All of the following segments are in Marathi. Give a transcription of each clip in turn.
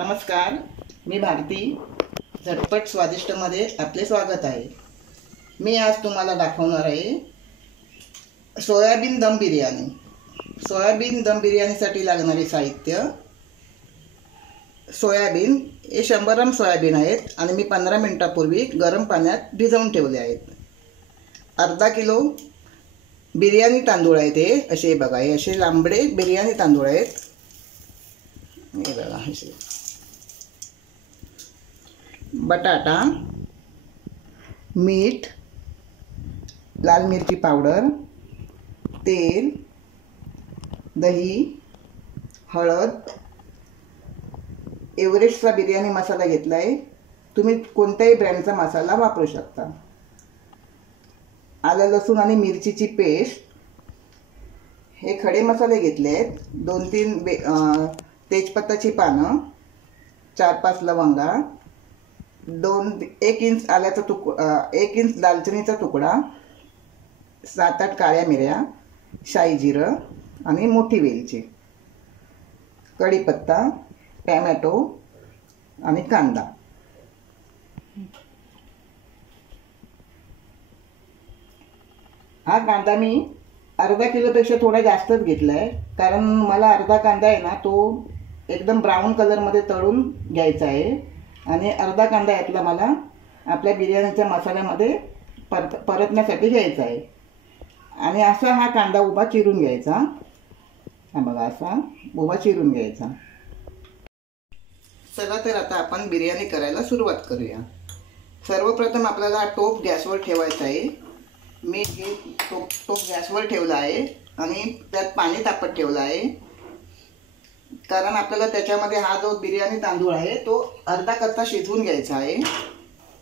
नमस्कार, मी भारती. झटपट स्वादिष्टमध्ये आपले स्वागत आहे. मी आज तुम्हाला दाखवणार आहे सोयाबीन दम बिर्याणी. सोयाबीन दम बिर्याणीसाठी लागणारे साहित्य: सोयाबीन हे 100 ग्राम सोयाबीन आहेत आणि मी 15 मिनिटापूर्वी गरम पाण्यात भिजवून ठेवले आहेत. अर्धा किलो बिर्याणी तांदूळ आहेत. हे असे बघा, हे असे लांबडे बिर्याणी तांदूळ आहेत. हे बघा असे. बटाटा, मीठ, लाल मिरची पावडर, तेल, दही, हळद, एव्हरेस्टचा बिर्याणी मसाला घेतला आहे. तुम्ही कोणत्याही ब्रँडचा मसाला वापरू शकता. आलं लसूण आणि मिरचीची पेस्ट, हे खडे मसाले घेतले आहेत. 2-3 तेजपत्ताची पानं, 4-5 लवंगा, 1 इंच आल्याचा तुकडा, 1 इंच दालचिनीचा तुकडा, 7-8 काळ्या मिऱ्या, शाई जिरं आणि मोठी वेलची, कढीपत्ता, टॅमॅटो आणि कांदा. हा कांदा मी अर्धा किलोपेक्षा थोडा जास्तच घेतला आहे, कारण मला अर्धा कांदा आहे ना तो एकदम ब्राऊन कलरमध्ये तळून घ्यायचा आहे आणि अर्धा कांदा यातला मला आपल्या बिर्याणीच्या मसाल्यामध्ये परतण्यासाठी घ्यायचा आहे. आणि असा हा कांदा उभा चिरून घ्यायचा. हा बघा, असा उभा चिरून घ्यायचा. चला तर आता आपण बिर्याणी करायला सुरुवात करूया. सर्वप्रथम आपल्याला टोप गॅसवर ठेवायचा आहे. मी हे टोप गॅसवर ठेवला आहे आणि त्यात पाणी तापत ठेवलं आहे, कारण आपल्याला त्याच्यामध्ये हा जो बिर्याणी तांदूळ आहे तो अर्धा कच्चा शिजवून घ्यायचा आहे.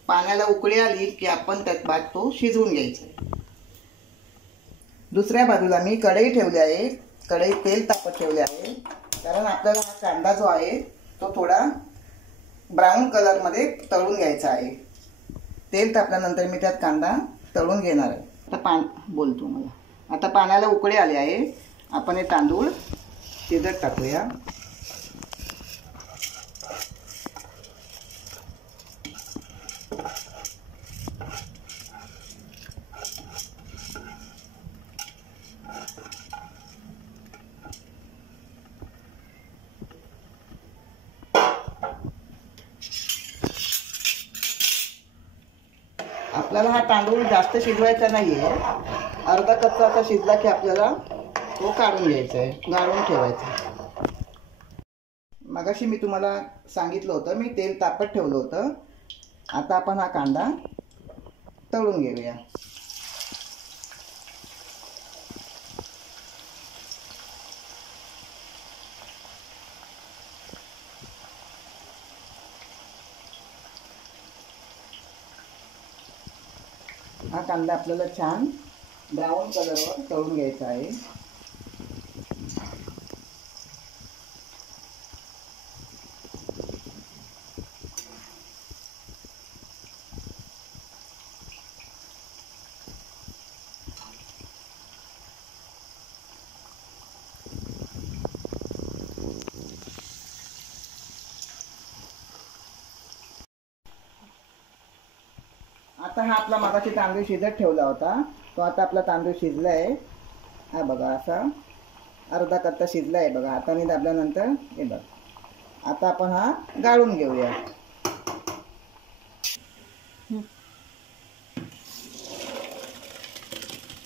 पाण्याला उकळी आली की आपण त्यात भात तो शिजवून घ्यायचा आहे. दुसऱ्या बाजूला मी कढई ठेवली आहे. कढईत तेल तापत ठेवले आहे, कारण आपल्याला हा कांदा जो आहे तो थोडा ब्राऊन कलरमध्ये तळून घ्यायचा आहे. तेल तापल्यानंतर मी त्यात कांदा तळून घेणार आहे. आता पाण्याला उकळी आली आहे. आपण हे तांदूळ शिजत टाकूया. आपल्याला हा तांदूळ जास्त शिजवायचा नाहीये. अर्धा कच्चा असा शिजला की आपल्याला तो काढून घ्यायचा आहे, गाळून ठेवायचा. मगाशी मी तुम्हाला सांगितलं होतं, मी तेल तापत ठेवलं होतं. आता आपण हा कांदा तळून घेऊया. हा कांदा आपल्याला छान ब्राऊन कलरवर तळून घ्यायचा आहे. आता हा आपला मगाशी तांदूळ शिजत ठेवला होता तो आता आपला तांदूळ शिजला आहे. हा बघा, असा अर्धा कच्चा शिजला आहे. बघा, हाताने दाबल्यानंतर हे बघा. आता आपण हा गाळून घेऊया.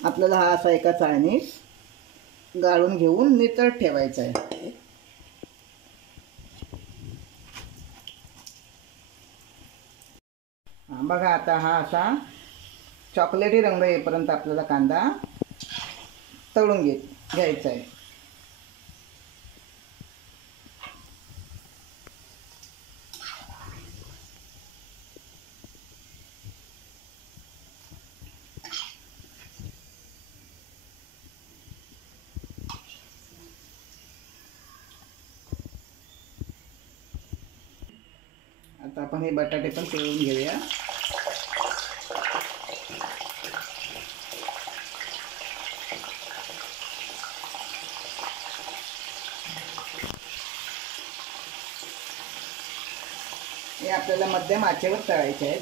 आपल्याला हा असा एका चाळणीत गाळून घेऊन नितळत ठेवायचा आहे. बघा, आता हा असा चॉकलेटी रंग येईपर्यंत आपल्याला कांदा तळून घ्यायचा आहे. आता आपण हे बटाटे पण तळून घेऊया. आपल्याला मध्यम आचेवर तळायचे आहेत.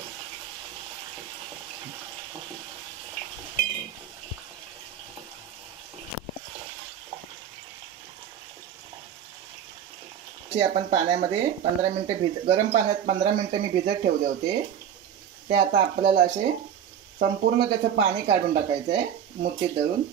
आपण पाण्यामध्ये 15 मिनिटं गरम पाण्यात 15 मिनिटं मी भिजत ठेवले होते. ते आता आपल्याला असे संपूर्ण त्याचं पाणी काढून टाकायचं आहे मुठीत धरून.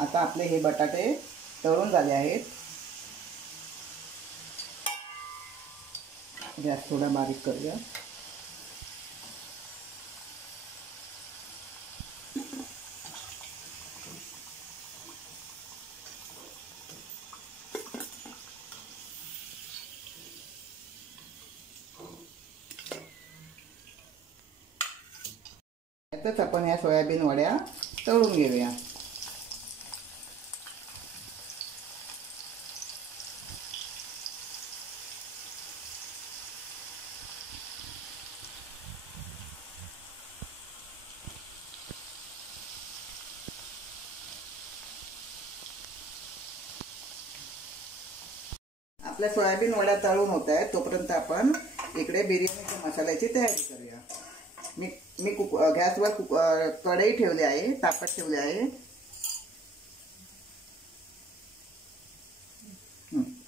आता आपले हे बटाटे तळून झाले आहेत. गॅस थोडा बारीक करूया. त्यातच आपण या सोयाबीन वड्या तळून घेऊया. आपल्या सोयाबीन वड्या तळून होत आहेत तोपर्यंत आपण इकडे बिर्याणीच्या मसाल्याची तयारी करूया. मी गॅसवर कढई ठेवली आहे, तापत ठेवले आहे.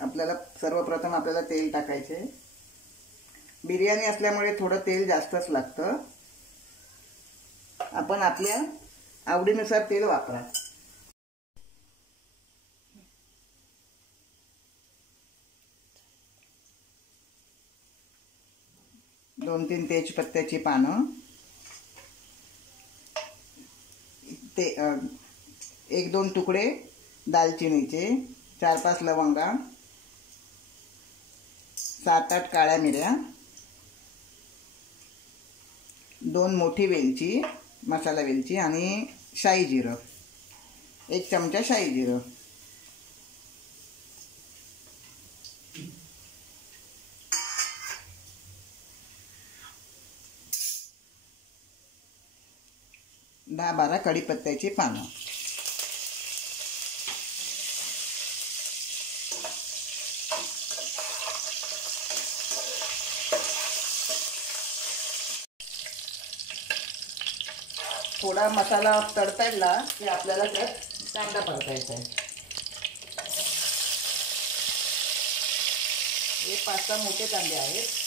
आपल्याला सर्वप्रथम आपल्याला तेल टाकायचे. बिर्याणी असल्यामुळे थोडं तेल जास्तच लागतं. आपण आपल्या आवडीनुसार तेल वापरा. 2-3 तेजपत्त्याची पानं, 1-2 तुकडे दालचिनीचे, 4-5 लवंगा, 7-8 काळ्या मिऱ्या, 2 मोठी वेलची, मसाला वेलची आणि शाई जिरं, 1 चमचा शाई जिरं. दहा 12 कढीपत्त्याची पानं. थोडा मसाला तडतडला की आपल्याला त्यात कांदा परतायचा आहे. हे 5-6 मोठे कांदे आहेत.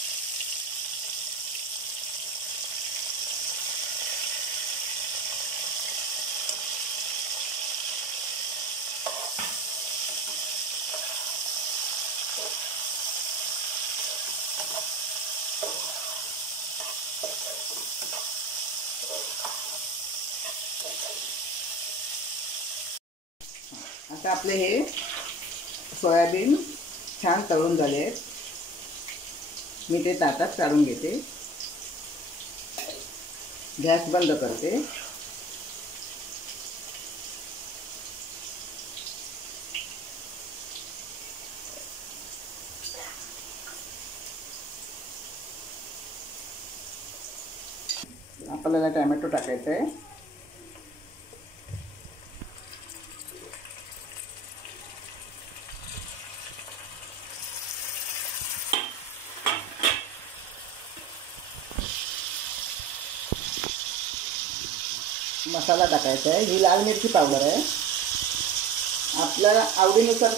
आता आपले हे सोयाबीन छान तळून झाले आहेत. मी ते ताटात काढून घेते. गॅस बंद करते. आपल्याला टोमॅटो टाकायचा आहे. मसाला टाकायचा आहे. ही लाल मिरची पावडर आहे. आपल्याला आवडीनुसार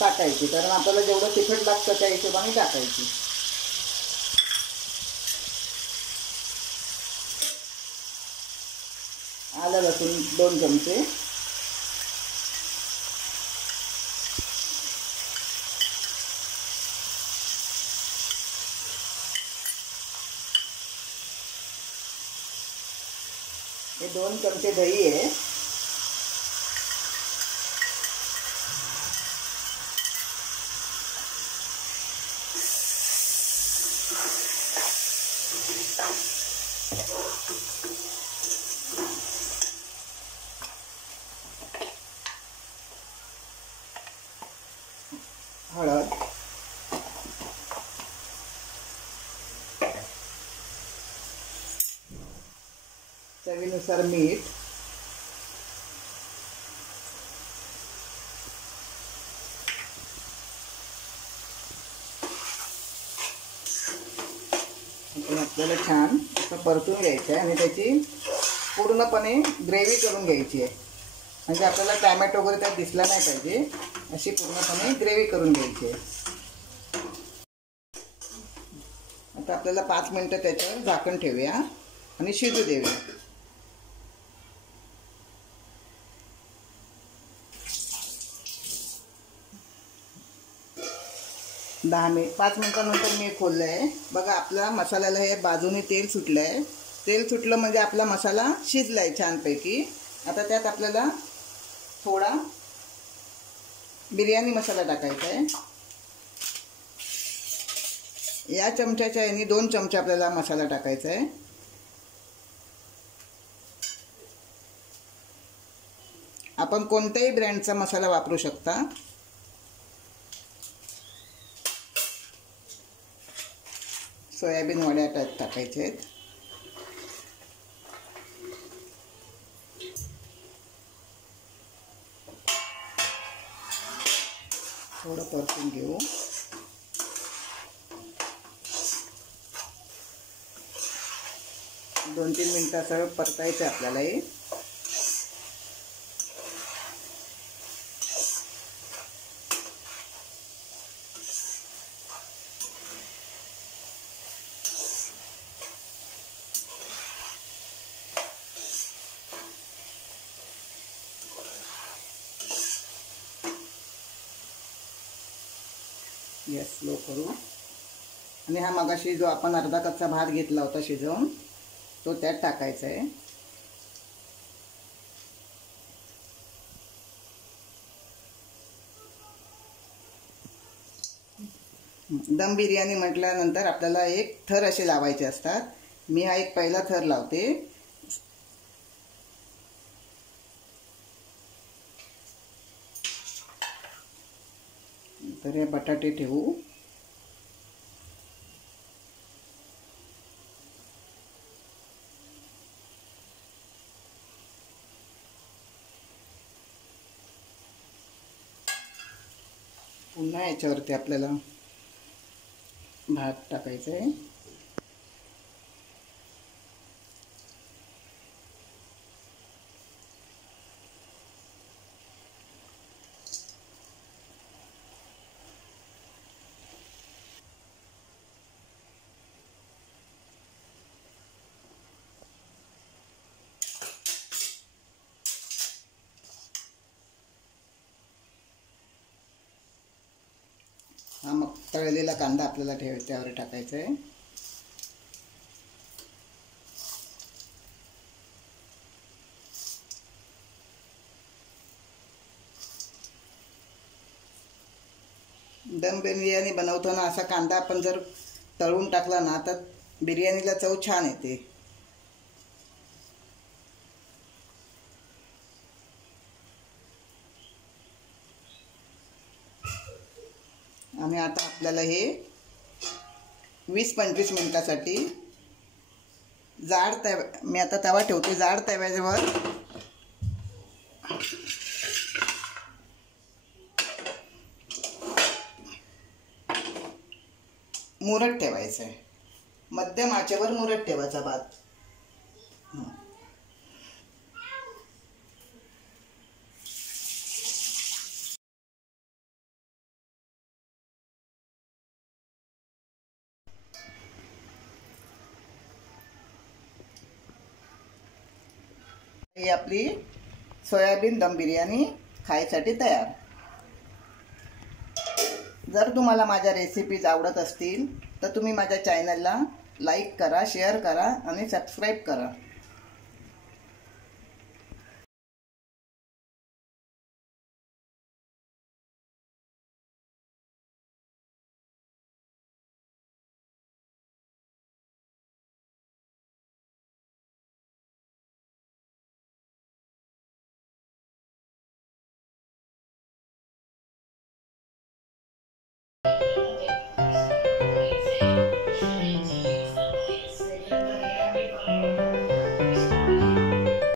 टाकायची, कारण आपल्याला जेवढं तिखट लागतं त्या हिशोबाने टाकायची. आलं लसूण 2 चमचे, हे 2 चमचे दही आहे. हळद, चवीनुसार मीठ, आपल्याला छान असं परतून घ्यायचं आहे आणि त्याची पूर्णपणे ग्रेव्ही करून घ्यायची आहे. म्हणजे आपल्याला टॅमॅटो वगैरे त्यात दिसला नाही पाहिजे, अशी पूर्णपणे ग्रेव्ही करून घ्यायची आहे. आता आपल्याला 5 मिनिटं त्याच्यावर झाकण ठेवूया आणि शिजू देऊया. 5 मिनिटांनंतर मी खोललं आहे. बघा आपला मसाल्याला हे बाजूने तेल सुटलं आहे. तेल सुटलं म्हणजे आपला मसाला शिजला आहे छानपैकी. आता त्यात आपल्याला थोडा बिर्याणी मसाला टाकायचा आहे. या चमच्याच्या याने 2 चमचे आपल्याला मसाला टाकायचा आहे. आपण कोणत्याही ब्रँडचा मसाला वापरू शकता. सोयाबीन वड्या त्यात टाकायचे आहेत. थोडं परतून घेऊ. दोन 3 मिनिटं असं परतायचं आपल्याला हे. गॅस स्लो करू आणि हा मगाशी जो आपण अर्धा कच्चा भात घेतला होता शिजवून तो त्यात टाकायचा आहे. दम बिर्याणी म्हटल्यानंतर आपल्याला एक थर असे लावायचे असतात. मी हा एक पहिला थर लावते. तर हे बटाटे ठेवू. पुन्हा याच्यावरती आपल्याला भात टाकायचा आहे. हा मग तळलेला कांदा आपल्याला त्यावर टाकायचा आहे. दम बिर्याणी बनवताना असा कांदा आपण जर तळून टाकला ना तर बिर्याणीला चव छान येते. आणि आता आपल्याला हे 20-25 मिनिटासाठी मी आता तवा ठेवते जाड तव्यावर. मुरत ठेवायचं आहे. मध्यम आचेवर मुरत ठेवायचा भात. ही आपली सोयाबीन दम बिर्याणी खायसाठी तयार. जर तुम्हाला माझ्या रेसिपीज आवडत असतील तर तुम्ही माझ्या चॅनलला लाईक करा, शेअर करा आणि सबस्क्राईब करा.